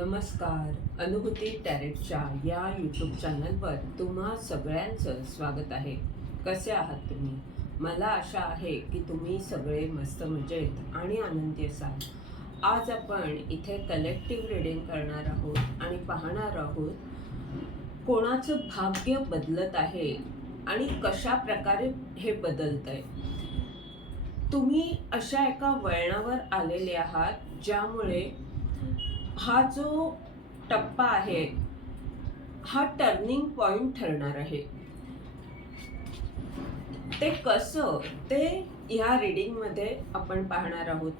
नमस्कार. अनुभूती टॅरेटच्या या यूट्यूब चॅनलवर तुम्हा सगळ्यांचं स्वागत आहे. कसे आहात तुम्ही? मला आशा आहे की तुम्ही सगळे मस्त मजेत आणि आनंदी असाल. आज आपण इथे कलेक्टिव्ह रीडिंग करणार आहोत आणि पाहणार आहोत कोणाचं भाग्य बदलत आहे आणि कशा प्रकारे हे बदलतंय. तुम्ही अशा एका वळणावर आलेले आहात ज्यामुळे हा जो टप्पा आहे हा टर्निंग पॉइंट ठरणार आहे. ते कसं ते ह्या रीडिंगमध्ये आपण पाहणार आहोत.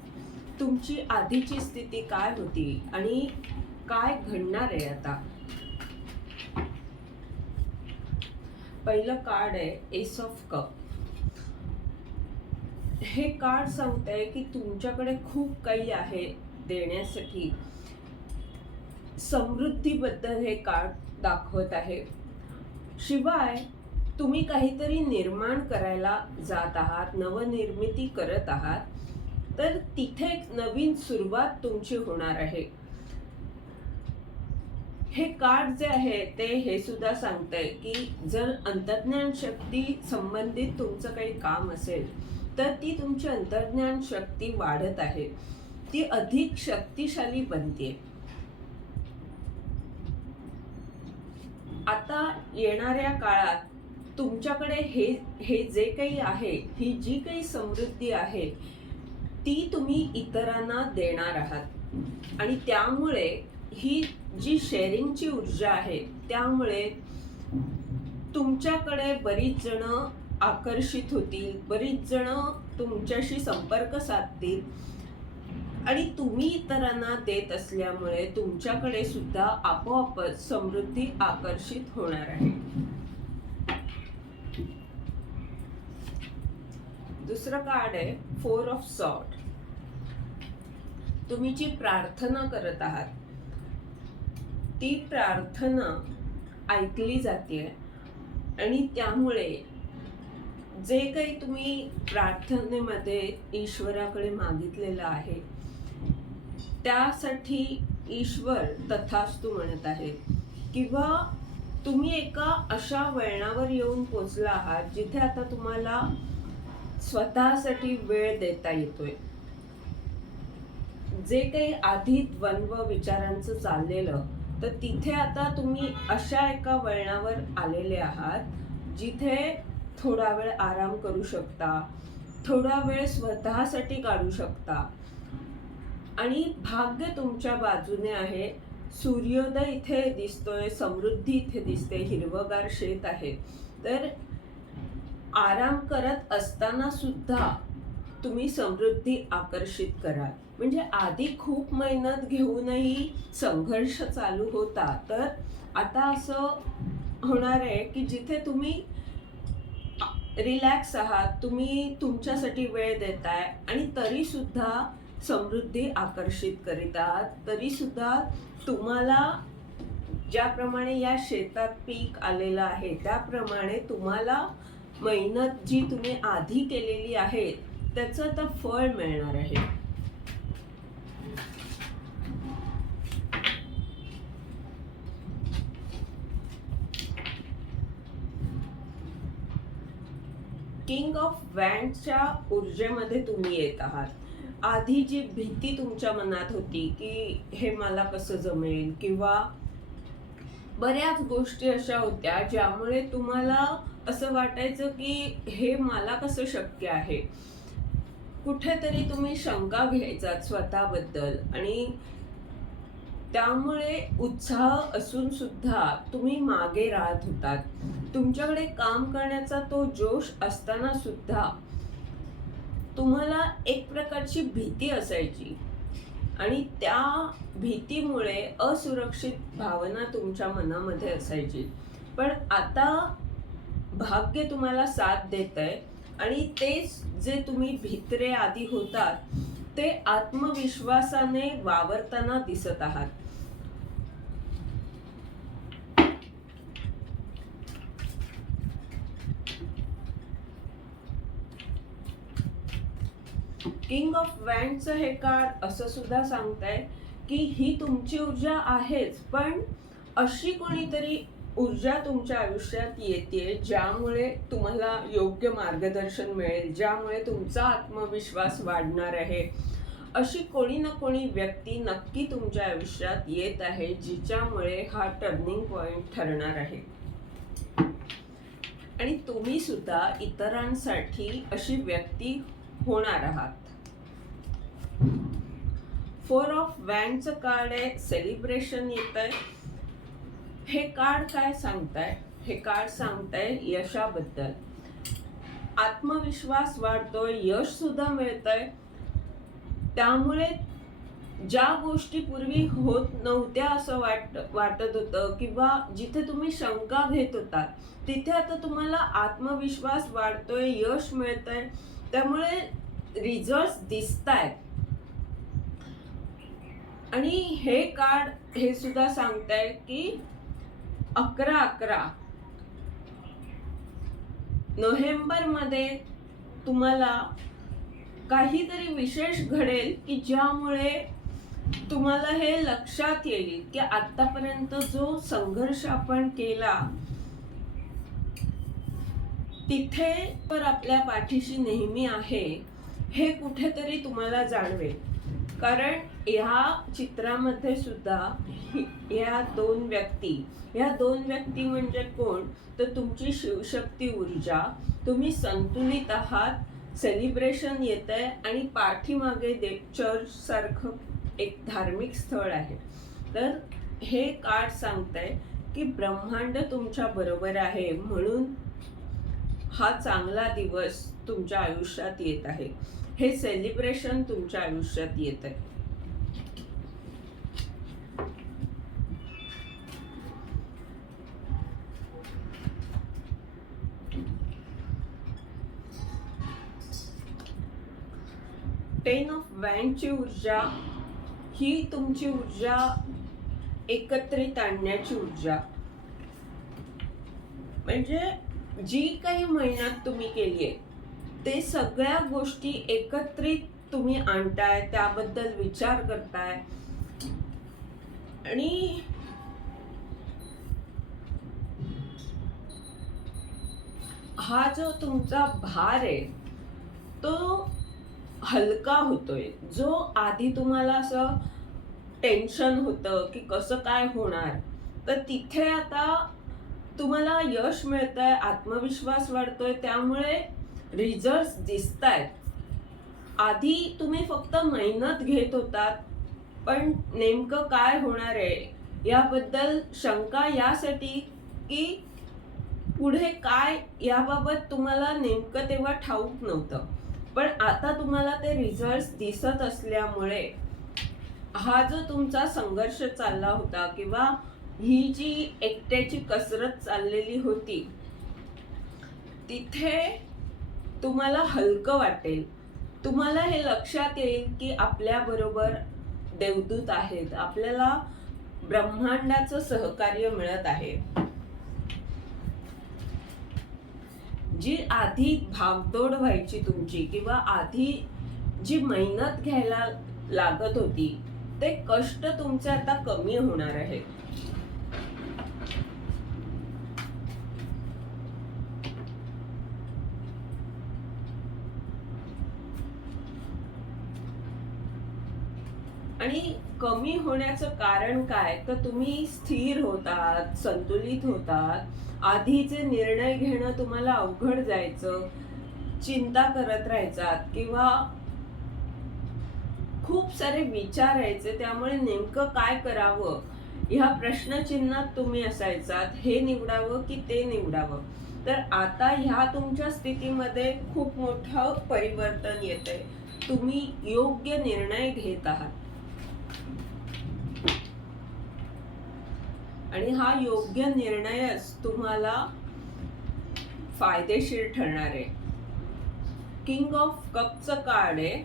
तुमची आधीची स्थिती काय होती आणि काय घडणार आहे आता. पहिलं कार्ड आहे एस ऑफ कप. हे कार्ड सांगतंय की तुमच्याकडे खूप काही आहे देण्यासाठी. समृद्धीबद्दल हे कार्ड दाखवत आहे. शिवाय तुम्ही काहीतरी निर्माण करायला जात आहात, नवनिर्मिती करत आहात, तर तिथे एक नवीन सुरुवात तुमची होणार आहे. हे कार्ड जे आहे ते हे सुद्धा सांगतंय की जर अंतर्ज्ञान शक्ती संबंधित तुमचं काही काम असेल तर ती तुमची अंतर्ज्ञान शक्ती वाढत आहे, ती अधिक शक्तिशाली बनते. आता येणाऱ्या काळात तुमच्याकडे हे जे काही आहे, ही जी काही समृद्धी आहे ती तुम्ही इतरांना देणार आहात आणि त्यामुळे ही जी शेअरिंगची ऊर्जा आहे त्यामुळे तुमच्याकडे बरीच जण आकर्षित होतील, बरीच जण तुमच्याशी संपर्क साधतील आणि तुम्ही इतरांना देत असल्यामुळे तुमच्याकडे सुद्धा आपोआपच समृद्धी आकर्षित होणार आहे. दुसरं कार्ड आहे फोर ऑफ सॉर्ड. तुम्ही जी प्रार्थना करत आहात ती प्रार्थना ऐकली जाते आणि त्यामुळे जे काही तुम्ही प्रार्थनेमध्ये ईश्वराकडे मागितलेलं आहे त्यासाठी ईश्वर तथास्तु म्हणत आहे. किंवा तुम्ही एका अशा वळणावर येऊन पोचला आहात जिथे आता तुम्हाला स्वतःसाठी वेळ देता येतोय. जे काही आधी द्वंद्व विचारांचं चाललेलं तर तिथे आता तुम्ही अशा एका वळणावर आलेले आहात जिथे थोडा वेळ आराम करू शकता, थोडा वेळ स्वतःसाठी काढू शकता आणि भाग्य तुमच्या बाजूने आहे. सूर्योदय इथे दिसतोय, समृद्धी इथे दिसते, हिरवगार शेत आहे. तर आराम करत असताना सुद्धा तुम्ही समृद्धी आकर्षित कराल. म्हणजे आधी खूप मेहनत घेऊनही संघर्ष चालू होता, तर आता असं होणार आहे की जिथे तुम्ही रिलॅक्स आहात, तुम्ही तुमच्यासाठी वेळ देताय आणि तरी सुद्धा समृद्धी आकर्षित करीत आहात. तरी सुद्धा तुम्हाला ज्याप्रमाणे या शेतात पीक आलेलं आहे त्याप्रमाणे तुम्हाला मेहनत जी तुम्ही आधी केलेली आहे त्याचं आता फळ मिळणार आहे. किंग ऑफ वँडच्या ऊर्जेमध्ये तुम्ही येत आहात. आधी जी भीती तुमच्या मनात होती की हे मला कसं जमेल किंवा बऱ्याच गोष्टी अशा होत्या ज्यामुळे तुम्हाला असं वाटायचं की हे मला कसं शक्य आहे. कुठेतरी तुम्ही शंका घ्यायचात स्वतःबद्दल आणि त्यामुळे उत्साह असून सुद्धा तुम्ही मागे राहत होतात. तुमच्याकडे काम करण्याचा तो जोश असताना सुद्धा तुम्हाला एक प्रकारची भीती असायची आणि त्या भीतीमुळे असुरक्षित भावना तुमच्या मनामध्ये असायची. पण आता भाग्य तुम्हाला साथ देतंय आणि तेच जे तुम्ही भित्रे आधी होतात ते आत्मविश्वासाने वावरताना दिसत आहात. किंग ऑफ वँडचं हे कार्ड असं सुद्धा सांगतंय की ही तुमची ऊर्जा आहेच, पण अशी कोणीतरी ऊर्जा तुमच्या आयुष्यात येते ज्यामुळे तुम्हाला योग्य मार्गदर्शन मिळेल, ज्यामुळे तुमचा आत्मविश्वास वाढणार आहे. अशी कोणी ना कोणी व्यक्ती नक्की तुमच्या आयुष्यात येत आहे, जिच्यामुळे हा टर्निंग पॉइंट ठरणार आहे. आणि तुम्ही सुद्धा इतरांसाठी अशी व्यक्ती होणार आहात. 4 ऑफ वॅन्डचं कार्ड आहे, सेलिब्रेशन येत आहे. हे कार्ड काय सांगताय? हे कार्ड सांगताय यशाबद्दल. आत्मविश्वास वाढतोय, यश सुद्धा मिळतंय. त्यामुळे ज्या गोष्टी पूर्वी होत नव्हत्या असं वाटत होतं, किंवा जिथे तुम्ही शंका घेत होता, तिथे आता तुम्हाला आत्मविश्वास वाढतोय, यश मिळतंय. त्यामुळे रिझल्ट्स दिसतायत. आणि हे कार्ड हे सुद्धा सांगताय की 11/11 नोव्हेंबरमध्ये तुम्हाला काहीतरी विशेष घडेल की ज्यामुळे तुम्हाला हे लक्षात येईल की आतापर्यंत जो संघर्ष आपण केला तिथे तर आपल्या पाठीशी नेहमी आहे, हे कुठेतरी तुम्हाला जाणवेल. कारण ह्या चित्रामध्ये सुद्धा ह्या दोन व्यक्ती म्हणजे कोण? तर तुमची शिवशक्ती ऊर्जा. तुम्ही संतुलित आहात, सेलिब्रेशन येत आहे आणि पाठीमागे चर्च सारखं एक धार्मिक स्थळ आहे. तर हे कार्ड सांगतंय की ब्रह्मांड तुमच्या बरोबर आहे, म्हणून हा चांगला दिवस तुमच्या आयुष्यात येत आहे. हे सेलिब्रेशन तुमच्या आयुष्यात येत आहे. टेन ऑफ वॅन्डची ऊर्जा ही तुमची ऊर्जा एकत्रित आणण्याची ऊर्जा. म्हणजे जी काही मेहनत तुम्ही केली आहे ते सगळ्या गोष्टी एकत्रित तुम्ही आणताय, त्याबद्दल विचार करताय. आणि हा जो तुमचा भार आहे तो हलका होतोय. जो आधी तुम्हाला असं टेन्शन होतं की कसं काय होणार, तर तिथे आता तुम्हाला यश मिळतंय, आत्मविश्वास वाढतोय, त्यामुळे रिझल्ट्स दिसतायत. आधी तुम्ही फक्त मेहनत घेत होतात, पण नेमकं काय होणार आहे याबद्दल शंका, यासाठी की पुढे काय याबाबत तुम्हाला नेमकं तेव्हा ठाऊक नव्हतं. पण आता तुम्हाला ते रिझल्ट्स दिसत असल्यामुळे हा जो तुमचा संघर्ष चालला होता किंवा ही जी एकट्याची कसरत चाललेली होती, तिथे तुम्हाला हलकं वाटेल. तुम्हाला हे लक्षात येईल की आपल्या बरोबर देवदूत आहेत, आपल्याला ब्रह्मांडाचं सहकार्य मिळत आहे. जी आधी भागदौड व्हायची तुमची किंवा आधी जी मेहनत घ्यायला लागत होती, ते कष्ट तुमचे आता कमी होणार आहे. आणि कमी होण्याचं कारण काय? तर तुम्ही स्थिर होतात, संतुलित होतात. आधीचे निर्णय घेणं तुम्हाला अवघड जायचं, चिंता करत राहायचात किंवा खूप सारे विचार यायचे, त्यामुळे नेमकं काय करावं ह्या प्रश्नचिन्हात तुम्ही असायचात. हे निवडावं की ते निवडावं. तर आता ह्या तुमच्या स्थितीमध्ये खूप मोठं परिवर्तन येतंय. तुम्ही योग्य निर्णय घेत आहात आणि हा योग्य निर्णयच तुम्हाला फायदेशीर ठरणार आहे. किंग ऑफ कपचं कार्ड आहे.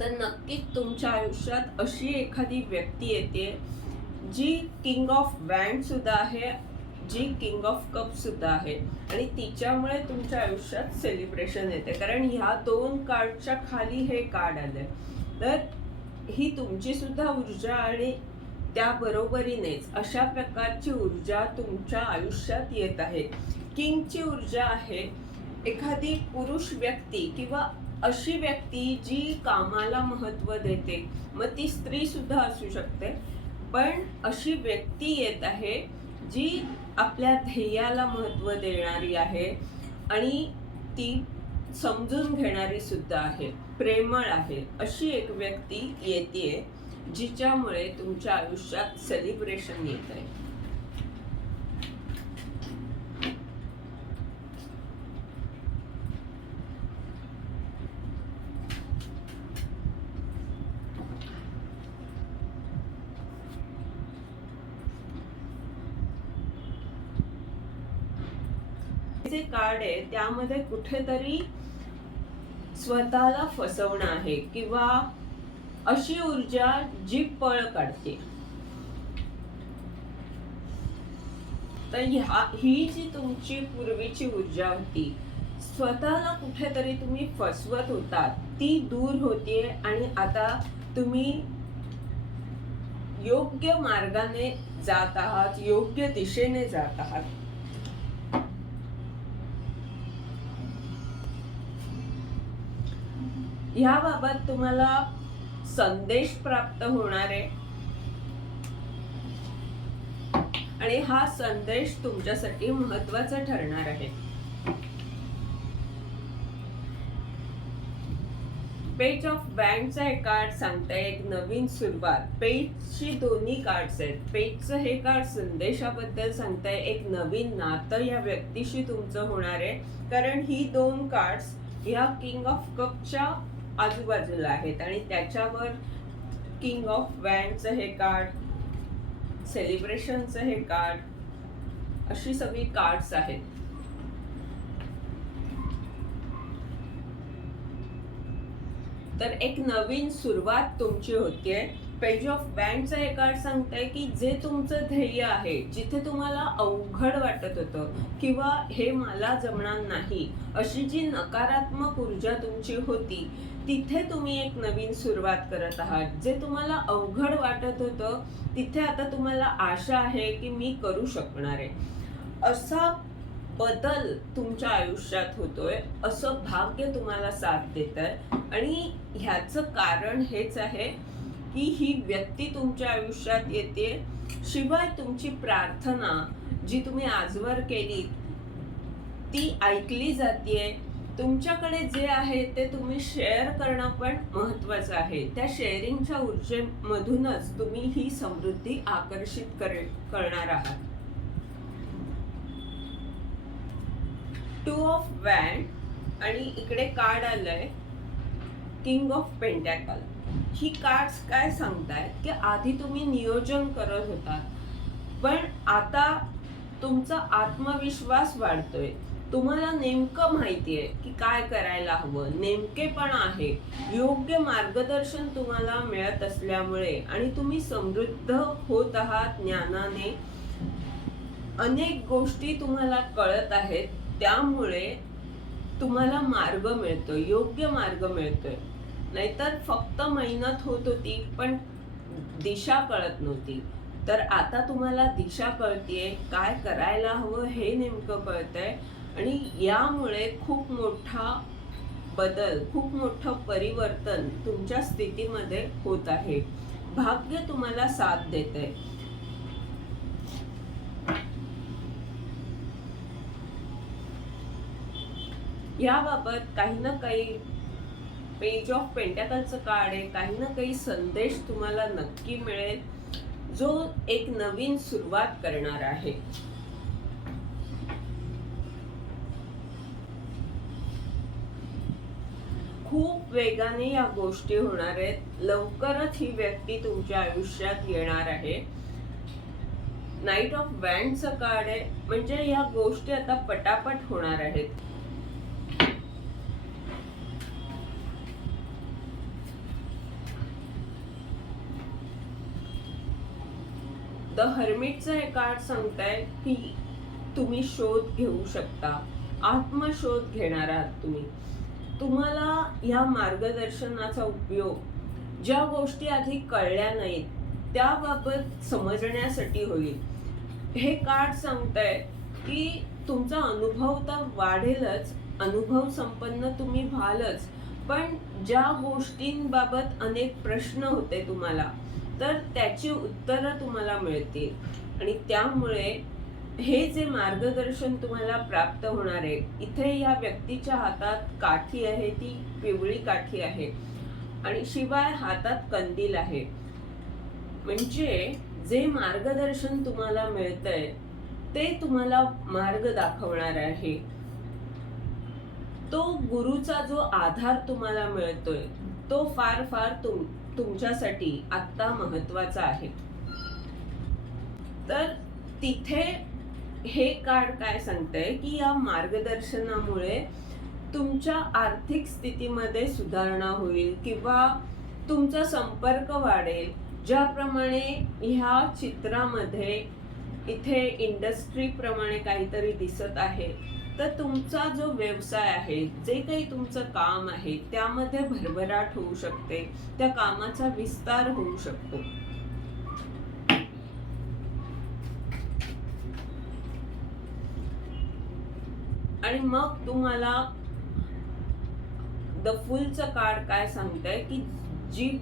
तर नक्कीच तुमच्या आयुष्यात अशी एखादी व्यक्ती येते जी किंग ऑफ वॅन्ड सुद्धा आहे, जी किंग ऑफ कप सुद्धा आहे, आणि तिच्यामुळे तुमच्या आयुष्यात सेलिब्रेशन येते. कारण ह्या दोन कार्डच्या खाली हे कार्ड आलंय. तर ही तुमची सुद्धा ऊर्जा आणि त्या बरोबरीनेच अशा प्रकारची ऊर्जा तुमच्या आयुष्यात येत आहे. किंगची ऊर्जा आहे एखादी पुरुष व्यक्ती किंवा अशी व्यक्ती जी कामाला महत्त्व देते, मग ती स्त्री सुद्धा असू शकते, पण अशी व्यक्ती येत आहे जी आपल्या ध्येयाला महत्त्व देणारी आहे आणि ती समजून घेणारी सुद्धा आहे, प्रेमळ आहे. अशी एक व्यक्ती येते जिच्यामुळे तुमच्या आयुष्यात सेलिब्रेशन येत आहे. जे कार्ड आहे त्यामध्ये कुठेतरी स्वतःला फसवणं आहे किंवा अशी ऊर्जा जी पळ काढते. तर ही जी तुमची पूर्वीची ऊर्जा होती, स्वतःला कुठेतरी तुम्ही फसवत होतात, ती दूर होतीये आणि आता तुम्ही योग्य मार्गाने जात आहात, योग्य दिशेने जात आहात. याबाबत तुम्हाला संदेश प्राप्त होणार आहे आणि हा संदेश तुमच्यासाठी महत्त्वाचा ठरणार आहे. पेज ऑफ वँडचा हे कार्ड सांगताय एक नवीन सुरुवात. पेजची दोन्ही कार्ड्स आहेत. पेजचं हे कार्ड संदेशाबद्दल सांगताय एक नवीन नातं या व्यक्तीशी तुमचं होणार आहे, कारण ही दोन कार्ड्स ह्या किंग ऑफ कपच्या आजूबाजूला आहेत आणि त्याच्यावर किंग ऑफ वँडचं हे कार्ड, सेलिब्रेशनचं हे कार्ड, अशी सगळी कार्ड्स आहेत. तर एक नवीन सुरुवात तुमची होतीये. पेज ऑफ वँडचं हे कार्ड सांगताय की जे तुमचं ध्येय आहे, जिथे तुम्हाला अवघड वाटत होतं किंवा हे मला जमणार नाही अशी जी नकारात्मक ऊर्जा तुमची होती, तिथे तुम्ही एक नवीन सुरुवात करत आहात. जे तुम्हाला अवघड वाटत होतं तिथे आता तुम्हाला आशा आहे की मी करू शकणार आहे. असा बदल तुमच्या आयुष्यात होतोय, असं भाग्य तुम्हाला साथ देतंय आणि ह्याचं कारण हेच आहे की ही व्यक्ती तुमच्या आयुष्यात येते. शिवाय तुमची प्रार्थना जी तुम्ही आजवर केली ती ऐकली जातेय. तुमच्याकडे जे आहे ते तुम्ही शेअर करणं पण महत्त्वाचं आहे. त्या शेअरिंगच्या ऊर्जेमधूनच तुम्ही ही समृद्धी आकर्षित करणार आहात. टू ऑफ वँड आणि इकडे कार्ड आलंय king of pentacle. He cards काय सांगतायत की आधी तुम्ही नियोजन करत होतात, पण आता तुमचा आत्मविश्वास वाढतोय. तुम्हाला नेमकं माहितीये की काय करायला हवं, नेमकेपणा आहे, योग्य मार्गदर्शन तुम्हाला मिळत असल्यामुळे आणि तुम्ही समृद्ध होत आहात ज्ञानाने. अनेक गोष्टी तुम्हाला कळत आहेत, त्यामुळे तुम्हाला मार्ग मिळतोय, योग्य मार्ग मिळतोय. नाहीतर फक्त मेहनत होत होती पण दिशा कळत नव्हती. तर आता तुम्हाला दिशा कळतीये, काय करायला हवं हे नेमकं कळतंय आणि यामुळे खूप मोठा बदल, खूप मोठं परिवर्तन तुमच्या स्थितीमध्ये होत आहे. भाग्य तुम्हाला साथ देतंय. याबाबत काही ना काही पेज ऑफ पेंटॅकलचं कार्ड आहे, काही ना काही संदेश तुम्हाला नक्की मिळेल जो एक नवीन सुरुवात करणार आहे. खूप वेगाने या गोष्टी होणार आहेत. लवकरच ही व्यक्ती तुमच्या आयुष्यात येणार आहे. नाईट ऑफ वँडचं कार्ड आहे, म्हणजे या गोष्टी आता पटापट होणार आहेत. द हर्मिटचं हे कार्ड सांगताय की तुम्ही शोध घेऊ शकता, आत्मशोध घेणार आहात तुम्ही. तुम्हाला या मार्गदर्शनाचा उपयोग ज्या गोष्टी आधी कळल्या नाहीत त्याबाबत समजण्यासाठी होईल. हे कार्ड सांगतंय की तुमचा अनुभव तर वाढेलच, अनुभव संपन्न तुम्ही व्हालच, पण ज्या गोष्टींबाबत अनेक प्रश्न होते तुम्हाला, तर त्याची उत्तरं तुम्हाला मिळतील आणि त्यामुळे हे जे मार्गदर्शन तुम्हाला प्राप्त होणार आहे. इथे या व्यक्तीच्या हातात काठी आहे, ती पिवळी काठी आहे आणि शिवाय हातात कंदील आहे. म्हणजे जे मार्गदर्शन तुम्हाला मिळतंय ते तुम्हाला मार्ग दाखवणार आहे. तो गुरुचा जो आधार तुम्हाला मिळतोय तो फार फार तुमच्यासाठी आत्ता महत्वाचा आहे. तर तिथे हे कार्ड काय सांगतंय की या मार्गदर्शनामुळे तुमच्या आर्थिक स्थितीमध्ये सुधारणा होईल किंवा तुमचा संपर्क वाढेल. ज्याप्रमाणे ह्या चित्रामध्ये इथे इंडस्ट्री प्रमाणे काहीतरी दिसत आहे, तर तुमचा जो व्यवसाय आहे, जे काही तुमचं काम आहे त्यामध्ये भरभराट होऊ शकते, त्या कामाचा विस्तार होऊ शकतो. आणि मग तुम्हाला द फुलचं कार्ड काय सांगतंय की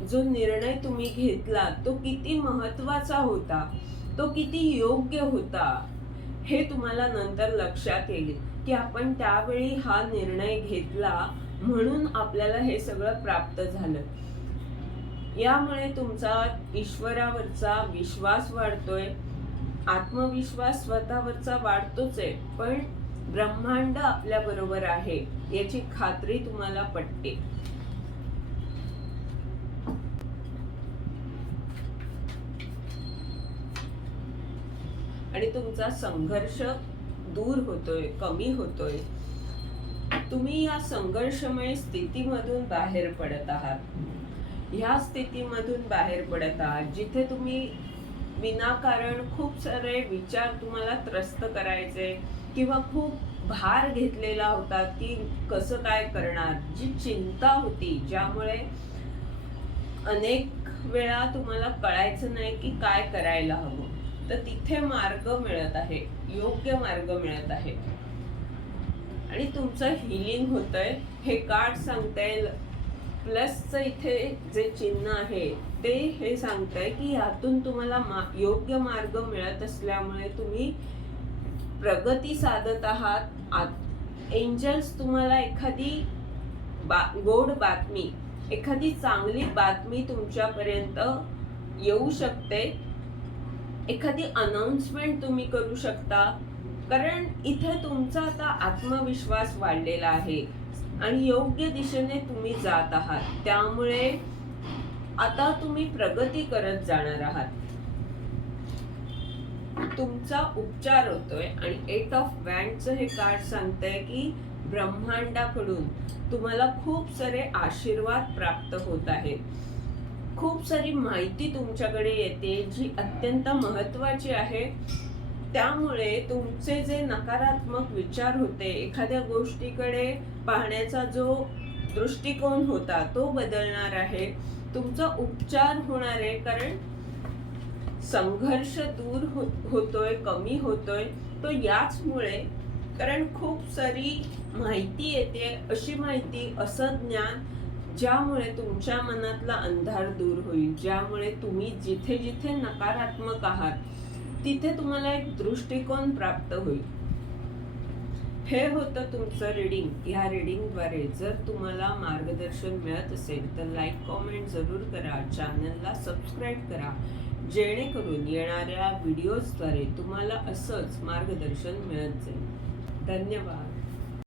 जो निर्णय तुम्ही घेतला तो किती महत्वाचा होता, तो किती योग्य होता, हे तुम्हाला नंतर लक्षात येईल की आपण त्यावेळी हा निर्णय घेतला म्हणून आपल्याला हे सगळं प्राप्त झालं. यामुळे तुमचा ईश्वरावरचा विश्वास वाढतोय, आत्मविश्वास स्वतःवरचा वाढतोच आहे, पण ब्रह्मांड आपल्या बरोबर आहे याची खात्री तुम्हाला पटते. आणि तुमचा संघर्ष दूर होतोय, कमी होतोय. तुम्ही या संघर्षमय स्थितीमधून बाहेर पडत आहात. ह्या स्थितीमधून बाहेर पडत आहात जिथे तुम्ही विनाकारण खूप सारे विचार तुम्हाला त्रस्त करायचे किंवा खूप भार घेतलेला होता की कसं काय करणार, जी चिंता होती, ज्यामुळे अनेक वेळा तुम्हाला कळायचं नाही की काय करायला हवं, तर तिथे मार्ग मिळत आहे, योग्य मार्ग मिळत आहे आणि तुमचं हिलिंग होतंय. हे कार्ड सांगतंय, प्लसचं इथे जे चिन्ह आहे ते हे सांगतंय की यातून तुम्हाला योग्य मार्ग मिळत असल्यामुळे तुम्ही प्रगती साधत आहात. एंजल्स तुम्हाला एखादी गोड बातमी, एखादी चांगली बातमी तुमच्यापर्यंत येऊ शकते, एखादी अनाउन्समेंट तुम्ही करू शकता, कारण इथे तुमचा आता आत्मविश्वास वाढलेला आहे आणि योग्य दिशेने तुम्ही जात आहात. त्यामुळे आता तुम्ही प्रगती करत जाणार आहात. तुमचा उपचार होतोय आणि 8 ऑफ वँडचं हे कार्ड सांगतंय की ब्रह्मांडाकडून तुम्हाला खूप सारे आशीर्वाद प्राप्त होत आहेत. खूप सारी माहिती तुमच्याकडे येते जी अत्यंत महत्वाची आहे. त्यामुळे तुमचे जे नकारात्मक विचार होते, एखाद्या गोष्टीकडे पाहण्याचा जो दृष्टिकोन होता तो बदलणार आहे. तुमचा उपचार होणार आहे, कारण संघर्ष दूर होतोय, कमी होतोय तो याचमुळे, कारण खूप सारी माहिती येते, अशी माहिती, असं ज्ञान ज्यामुळे तुमच्या मनातला अंधार दूर होईल, ज्यामुळे तुम्ही जिथे जिथे नकारात्मक आहात तिथे तुम्हाला एक दृष्टिकोन प्राप्त होईल. हे होतं तुमचं रिडिंग. ह्या रिडिंगद्वारे जर तुम्हाला मार्गदर्शन मिळत असेल तर लाईक, कॉमेंट जरूर करा, चॅनलला सबस्क्राईब करा, जेणेकरून येणाऱ्या व्हिडिओजद्वारे तुम्हाला असंच मार्गदर्शन मिळत जाईल. धन्यवाद.